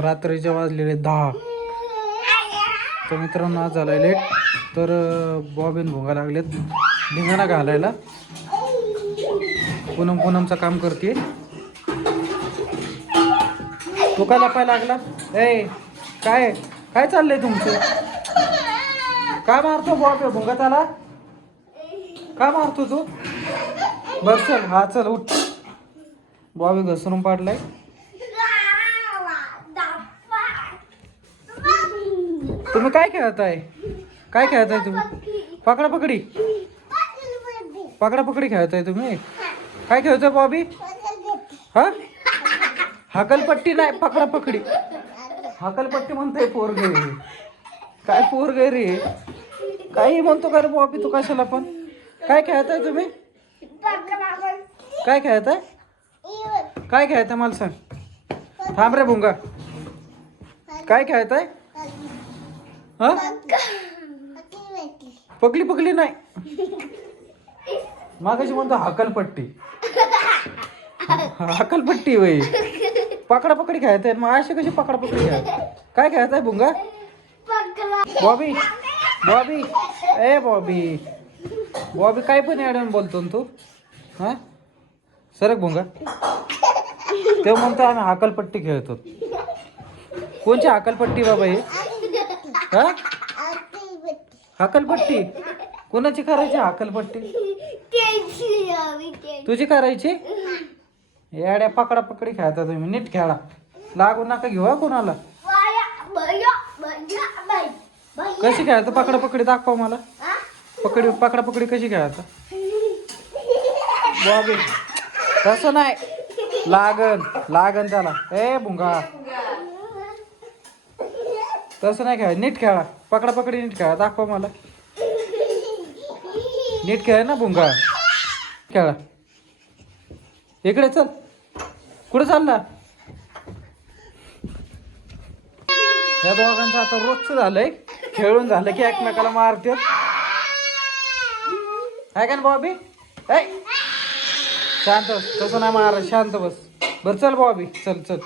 रात्रीचे वाजलेले 10. तर मित्रांनो आज झालाय लेट. तर बॉबीन भोंगा लागलेत धिंगाणा घालायला. पूनमचं काम करते. तो का लपायला लागला? ए काय काय चाललंय तुमचं? काय मारतो बॉबी भोंगा त्याला? का मारतो तू? बर चल, हा चल उठ. बॉबी घसरून पाडलाय. तुम्ही काय खेळताय? काय खेळताय तुम्ही? पकडापकडी पकडापकडी खेळताय तुम्ही? काय खेळताय बॉबी? हा हकलपट्टी नाही, पकडापकडी. हकलपट्टी म्हणताय पोरगे. काय पोरगे रे? काही म्हणतो का रे बॉबी तू? कशाला पण? काय खेळताय तुम्ही? काय खेळताय? काय खेळताय मला सांग. थांब रे भुंगा. काय खेळताय? हा पकली पकली नाही. मागाशी म्हणतो हकलपट्टी. हकलपट्टी वय पकडा पकडी खेळताय. मग अशी कशी पकडा पकडी खेळताय? काय खेळताय भुंगा? बॉबी बॉबी ए बॉबी बॉबी काय पण अडवून बोलतो ना तू? हा सरक भुंगा. तेव्हा म्हणतो आम्ही हकलपट्टी खेळतो. कोणची हकलपट्टी बाबा हे? हा हकलपट्टी कोणाची करायची हकलपट्टी? तुझी करायची? येड्या पकडा पकडी खेळता तुम्ही. नीट खेळा. लागू नका घेऊ हा कोणाला. कशी खेळता पकडा पकडी? दाखवा मला. पकडा पकडी कशी खेळता बॉबी? तसं नाही. लागन त्याला. ए भुंगा तसं नाही खेळा. नीट खेळा. पकडा पकडी नीट खेळा. दाखवा मला. नीट खेळ ना भुंगा. खेळा. इकडे चल. कुठे चालला? या दोघांचं आता रोजचं झालंय. खेळून झालं की एकमेकाला मारतात. आहे का ना बॉबी? शांत बस. तसं नाही मारा. शांत बस. बरं चल बॉबी. चल चल.